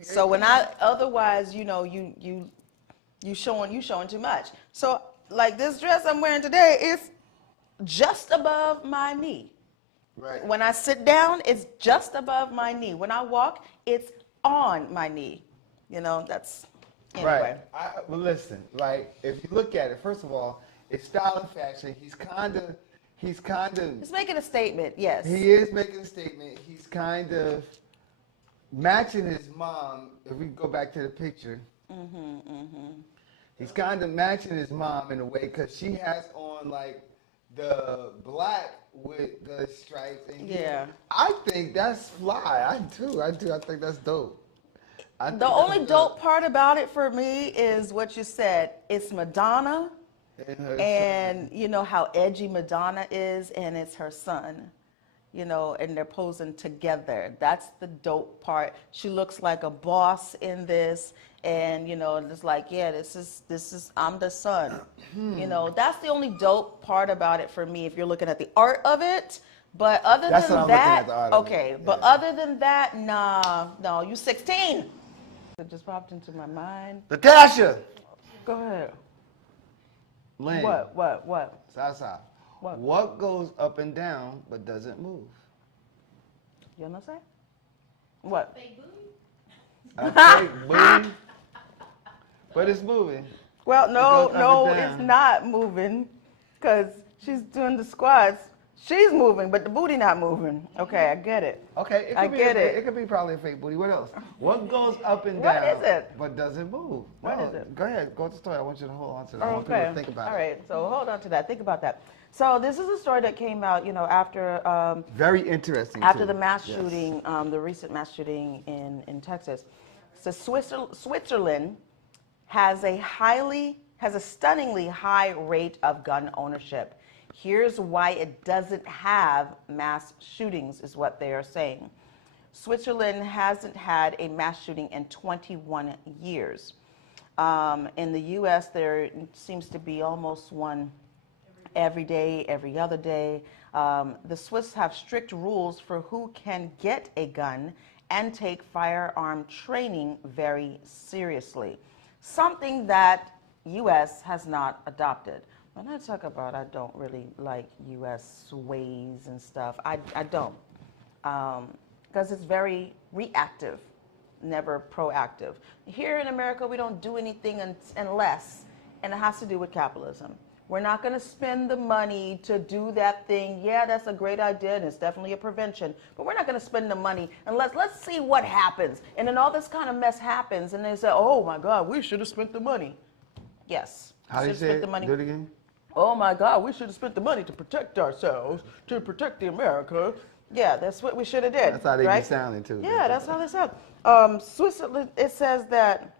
So when otherwise, you know, you showing too much. So like this dress I'm wearing today is just above my knee. Right. When I sit down, it's just above my knee. When I walk, it's on my knee. You know, that's anyway. Right. Well, listen, like if you look at it, first of all, it's style and fashion. He's making a statement, yes. He is making a statement. He's kind of matching his mom. If we go back to the picture, he's kind of matching his mom in a way because she has on like the black with the stripes. And I think that's fly. I do. I think that's dope. The only dope part about it for me is what you said. It's Madonna, and you know how edgy Madonna is, and it's her son, you know, and they're posing together. That's the dope part. She looks like a boss in this, and you know, it's like, yeah, this is I'm the son. You know, that's the only dope part about it for me. If you're looking at the art of it. But other than that, okay. But other than that, nah, no, you 16. It just popped into my mind. Natasha! Go ahead. Lane. What? Sasa. What goes up and down but doesn't move? You know what I'm saying? What? Fake booty. A fake booty. But it's moving. Well, no, it's not moving because she's doing the squats. She's moving, but the booty not moving. Okay, I get it. Okay, it could be probably a fake booty. What else? What goes up and down? What is it? But doesn't move. What is it? Go ahead. Go to the story. I want you to hold on to that. I want Okay. people to think about it. All right. So hold on to that. Think about that. So this is a story that came out, you know, after very interesting. After the mass shooting, the recent mass shooting in Texas. So Switzerland has a stunningly high rate of gun ownership. Here's why it doesn't have mass shootings, is what they are saying. Switzerland hasn't had a mass shooting in 21 years. In the U.S., there seems to be almost one every day, every other day. The Swiss have strict rules for who can get a gun and take firearm training very seriously, something that U.S. has not adopted. When I talk about I don't really like U.S. ways and stuff, I don't. Because it's very reactive, never proactive. Here in America, we don't do anything unless, and it has to do with capitalism. We're not going to spend the money to do that thing. Yeah, that's a great idea, and it's definitely a prevention. But we're not going to spend the money unless, let's see what happens. And then all this kind of mess happens, and they say, oh my God, we should have spent the money. Yes. How do you say it? Do it again. Oh my God, we should have spent the money to protect ourselves, to protect the America. Yeah, that's what we should have did. That's how they right? be sounding too. Yeah, that's how they sound. Switzerland, it says that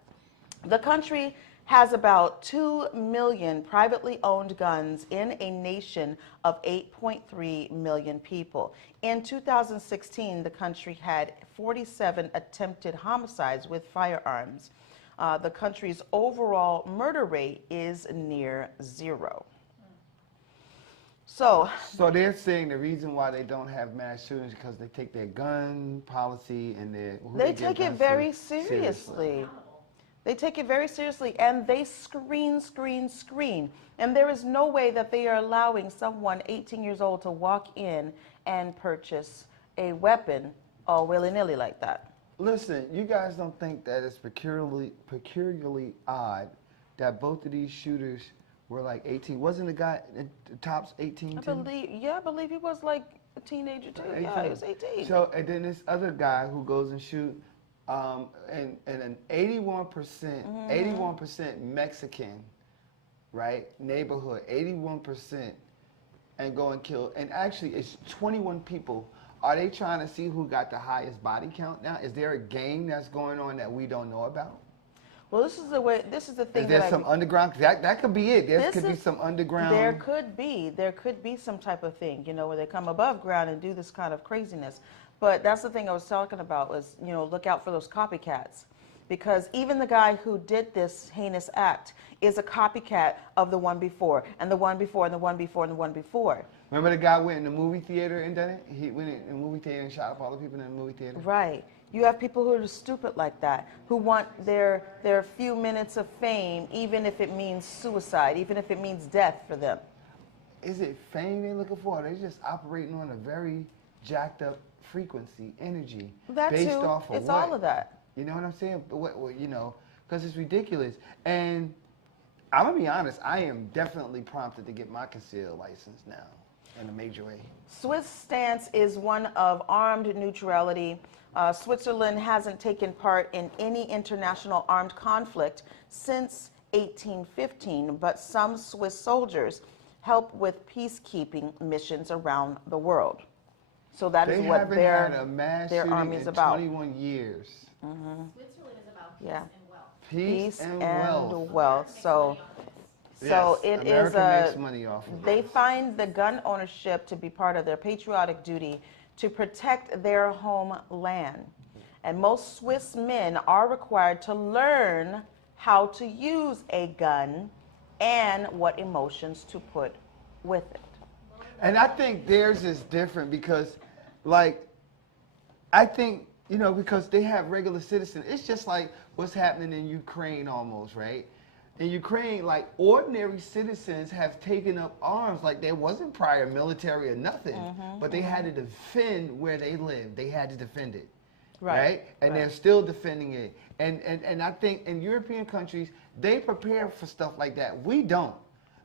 the country has about 2 million privately owned guns in a nation of 8.3 million people. In 2016, the country had 47 attempted homicides with firearms. The country's overall murder rate is near zero. So they're saying the reason why they don't have mass shootings is because they take their gun policy and they take it very seriously. They take it very seriously, and they screen. And there is no way that they are allowing someone 18 years old to walk in and purchase a weapon all willy-nilly like that. Listen, you guys don't think that it's peculiarly odd that both of these shooters were like 18? Wasn't the guy at the tops 18 too? I believe he was like a teenager too. 18. Yeah, he was 18. So, and then this other guy who goes and shoot, and an 81% Mexican, right, neighborhood, 81%, and go and kill, and actually it's 21 people. Are they trying to see who got the highest body count now? Is there a game that's going on that we don't know about? Well, this is the thing. Is there some underground? That could be it. There could be some underground. There could be some type of thing, you know, where they come above ground and do this kind of craziness. But that's the thing I was talking about was, you know, look out for those copycats. Because even the guy who did this heinous act is a copycat of the one before, and the one before, and the one before, and the one before. Remember the guy went in the movie theater and done it? He went in the movie theater and shot up all the people in the movie theater? Right. You have people who are stupid like that, who want their few minutes of fame, even if it means suicide, even if it means death for them. Is it fame they're looking for? They're just operating on a very jacked up frequency, energy. That based too. Off of it's what? all of that. You know what I'm saying? You know, because it's ridiculous. And I'm going to be honest, I am definitely prompted to get my concealed license now. in a major way. Swiss stance is one of armed neutrality. Switzerland hasn't taken part in any international armed conflict since 1815, but some Swiss soldiers help with peacekeeping missions around the world. So that is what their army is about. 21 years. Switzerland is about peace and wealth. Peace and wealth. So Yes, it America makes money off of they it. find the gun ownership to be part of their patriotic duty to protect their homeland. And most Swiss men are required to learn how to use a gun and what emotions to put with it. And I think theirs is different because, like, I think, you know, because they have regular citizens. It's just like what's happening in Ukraine almost, right? In Ukraine, like, ordinary citizens have taken up arms. Like, there wasn't prior military or nothing, but they had to defend where they lived. They had to defend it, right? And they're still defending it. And I think in European countries, they prepare for stuff like that. We don't.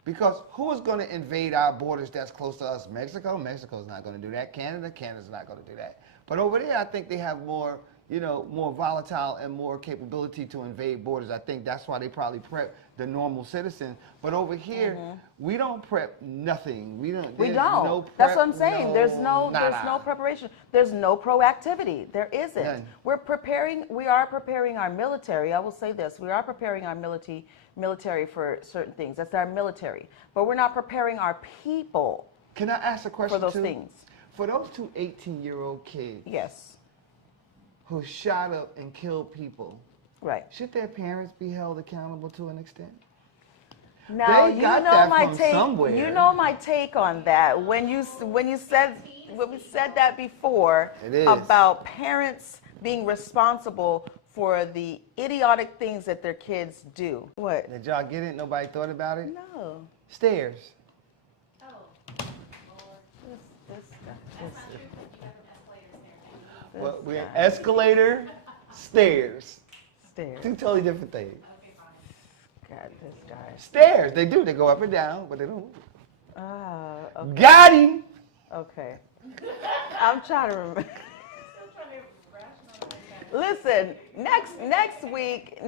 Because who is going to invade our borders that's close to us? Mexico? Mexico's not going to do that. Canada? Canada's not going to do that. But over there, I think they have more, you know, more volatile and more capability to invade borders. I think that's why they probably prep the normal citizen. But over here, we don't prep nothing. We don't. No prep, That's what I'm saying. There's no preparation. There's no proactivity. There isn't. None. We are preparing our military. I will say this. We are preparing our military for certain things. That's our military. But we're not preparing our people. Can I ask a question for those too? things? For those two 18-year-old kids. Yes. Who shot up and killed people. Right. Should their parents be held accountable to an extent? Now, they got that from take. somewhere. You know my take on that. When we said that before about parents being responsible for the idiotic things that their kids do. What? Did y'all get it? Nobody thought about it? No. Stairs. Well, we're escalator, stairs. Stairs. Two totally different things. God, this guy. Stairs, they do. They go up and down, but they don't. Okay. Got him. Okay. I'm trying to remember. Listen, next week.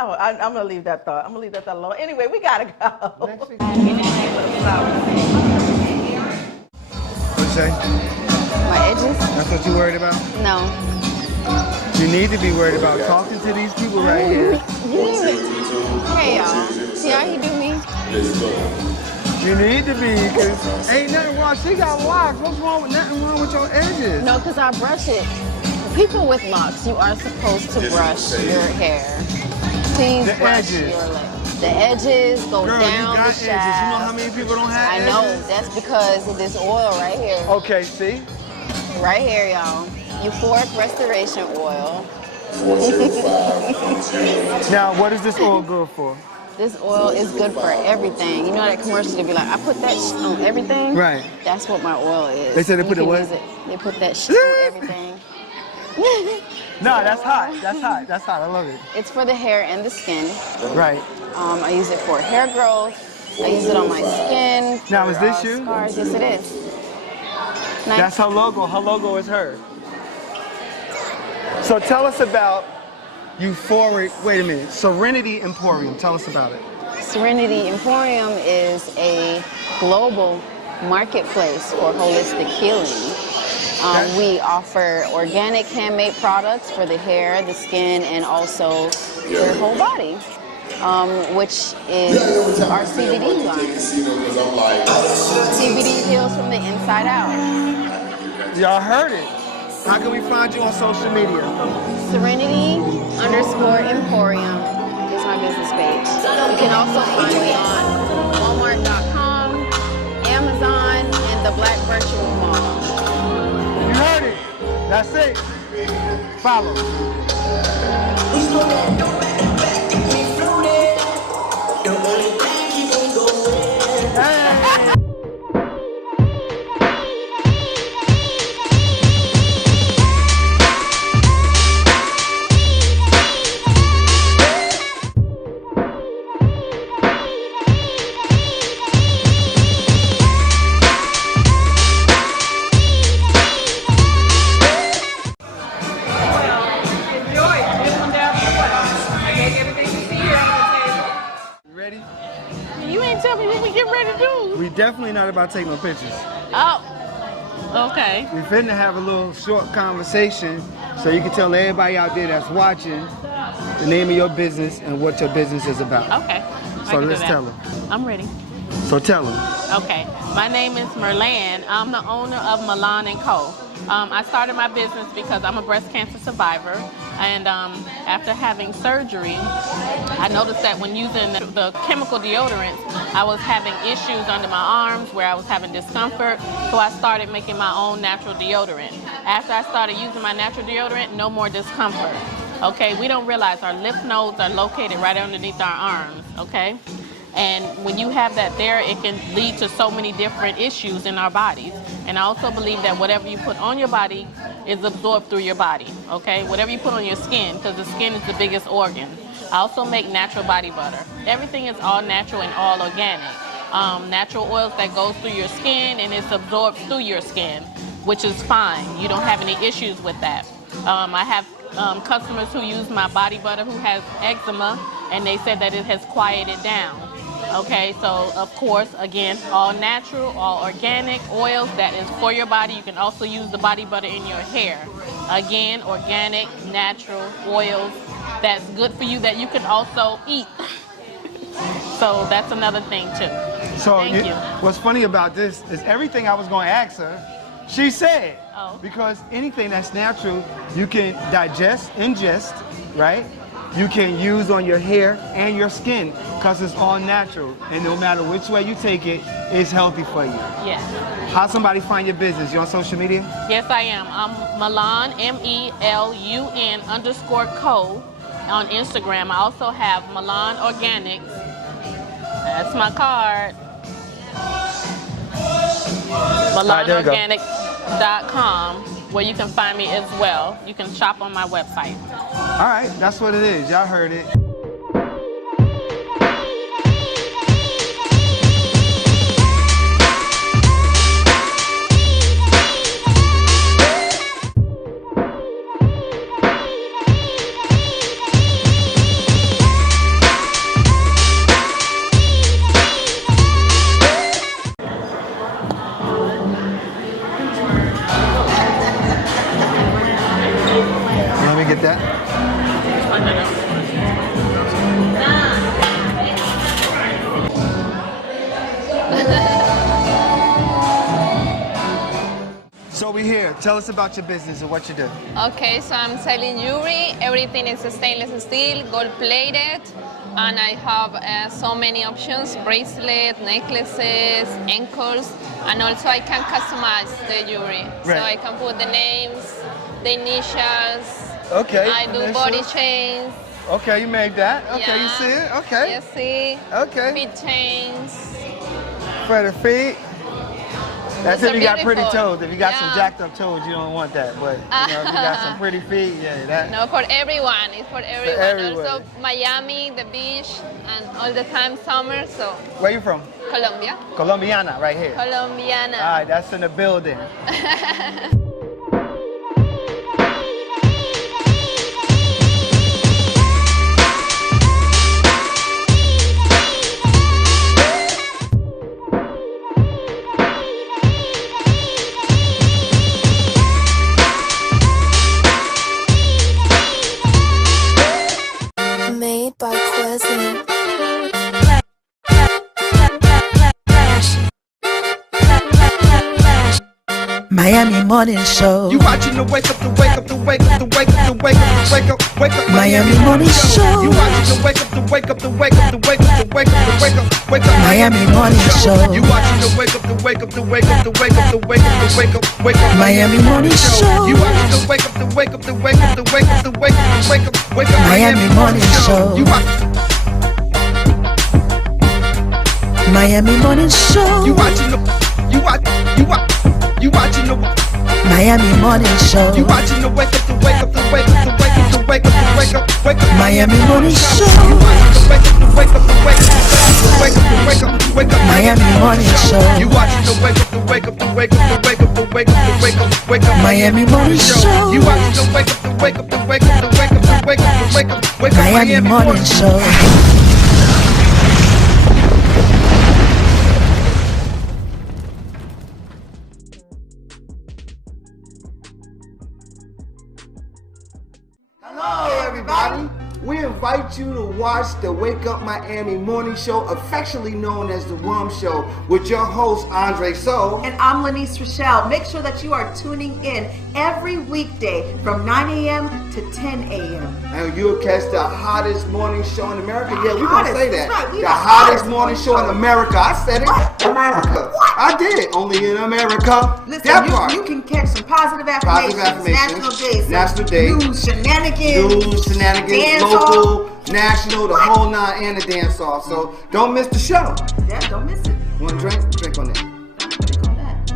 Oh, I'm gonna leave that thought. I'm gonna leave that thought alone. Anyway, we gotta go. Next week. What'd you say? My edges? That's what you worried about? No. You need to be worried about talking to these people right here. Hey y'all. See how he do me? You need to be, because ain't nothing wrong. She got locks. What's wrong with nothing wrong with your edges? No, because I brush it. People with locks, you are supposed to brush your hair. Please the brush edges. your legs. The edges go Girl, down you got the edges. shaft. You know how many people don't have I edges? know. That's because of this oil right here. Okay, see? Right here, y'all. Euphoric Restoration Oil. Now, what is this oil good for? This oil is good for everything. You know that commercial to be like, I put that on everything? Right. That's what my oil is. They said they put the what? They put that shit on everything. No, that's hot. That's hot. That's hot. I love it. It's for the hair and the skin. Right. I use it for hair growth. I use it on my skin. Now, is this for, you? Scars. Yes, it is. Nice. That's her logo. Her logo is her. So tell us about Euphoric, wait a minute, Serenity Emporium. Tell us about it. Serenity Emporium is a global marketplace for holistic healing. We offer organic handmade products for the hair, the skin, and also your whole body, which is our CBD line. CBD heals from the inside out. Y'all heard it. How can we find you on social media? Serenity_Emporium is my business page. You can also find me on Walmart.com, Amazon, and the Black Virtual Mall. You heard it. That's it. Follow. definitely not about taking no pictures. Oh, okay. We're finna have a little short conversation so you can tell everybody out there that's watching the name of your business and what your business is about. Okay. So let's tell them. I'm ready. So tell them. Okay. My name is Merlan. I'm the owner of Milan & Co. I started my business because I'm a breast cancer survivor, and after having surgery, I noticed that when using the chemical deodorants, I was having issues under my arms where I was having discomfort, so I started making my own natural deodorant. After I started using my natural deodorant, no more discomfort. Okay, we don't realize our lymph nodes are located right underneath our arms, okay? And when you have that there, it can lead to so many different issues in our bodies. And I also believe that whatever you put on your body is absorbed through your body, okay? Whatever you put on your skin, because the skin is the biggest organ. I also make natural body butter. Everything is all natural and all organic. Natural oils that goes through your skin and it's absorbed through your skin, which is fine. You don't have any issues with that. I have customers who use my body butter who has eczema, and they said that it has quieted down. Okay, so of course, again, all natural, all organic oils that is for your body. You can also use the body butter in your hair. Again, organic, natural oils that's good for you that you can also eat. So that's another thing too. So Thank you. What's funny about this is everything I was going to ask her, she said. Oh. Because anything that's natural, you can digest, ingest, right? You can use on your hair and your skin because it's all natural. And no matter which way you take it, it's healthy for you. Yes. How somebody find your business? You on social media? Yes, I am. I'm Milan, MELUN _co on Instagram. I also have Milan Organics. That's my card. MilanOrganic.com, where you can find me as well. You can shop on my website. All right, that's what it is. Y'all heard it. Let me get that. So we're here. Tell us about your business and what you do. Okay, so I'm selling jewelry. Everything is stainless steel, gold plated, and I have so many options: bracelets, necklaces, ankles, and also I can customize the jewelry. Right. So I can put the names, the initials. Okay. I do body chains. Okay, you made that. Okay, Yeah. you see it? Okay. You see? Okay. Feet chains. For the feet. That's Those if are you got pretty beautiful. toes. If you got some Yeah. jacked up toes, you don't want that. But you know, if you got some pretty feet, yeah, that. No, for everyone. It's for everyone. everyone. Also Miami, the beach, and all the time summer. So Where you from? Colombia. Colombiana, right here. Colombiana. All right, that's in the building. Made by Quezzy. Miami Morning Show. You watching the wake up, the wake up, the wake up, the wake up, the wake up, the wake up, wake up. Miami Morning Show. You watching the wake up, the wake up, the wake up, the wake up, the wake up, the wake up, wake up. Miami Morning Show. You watching the wake up, the wake up, the wake up, the wake up, the wake up, the wake up, wake up. Miami Morning Show. You watching the wake up, the wake up, the wake up, the wake up, the wake up, the wake up, wake up. Miami Morning Show. You watch. Miami Morning Show. You watching the. You watch. You watch. You watching the. Miami Morning Show. You watching the wake up, the wake up, the wake up, the wake up, the wake up, the wake up, wake up. Miami Morning Show. You watching the wake up, the wake up, the wake up, the wake up, the wake up, the wake up. Miami Morning Show. You watching the wake up, the wake up, the wake up, the wake up, the wake up, the wake up, wake up. Miami Morning Show. You watching the wake up, the wake up, the wake up, the wake up, the wake up, the wake up, wake up. Miami Morning Show. Hello, everybody. We invite you to watch the Wake Up Miami morning show, affectionately known as the WUMMS Show, with your host, Andre So. And I'm Lanice Rochelle. Make sure that you are tuning in every weekday from 9 a.m. to 10 a.m. And you'll catch the hottest morning show in America. Yeah, we're going to say that. Right. The hottest morning show in America. I said it. America. I did. Only in America. Listen, you can catch some positive affirmations. National days. News, shenanigans. Dance local, national, the whole nine, and the dance off. So don't miss the show. Yeah, don't miss it. Want a drink? Drink on that. Drink on that.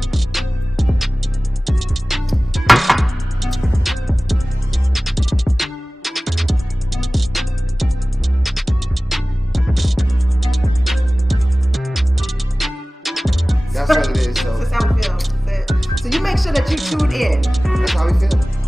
That's what it is. So that's how we feel. So you make sure that you tune in. That's how we feel.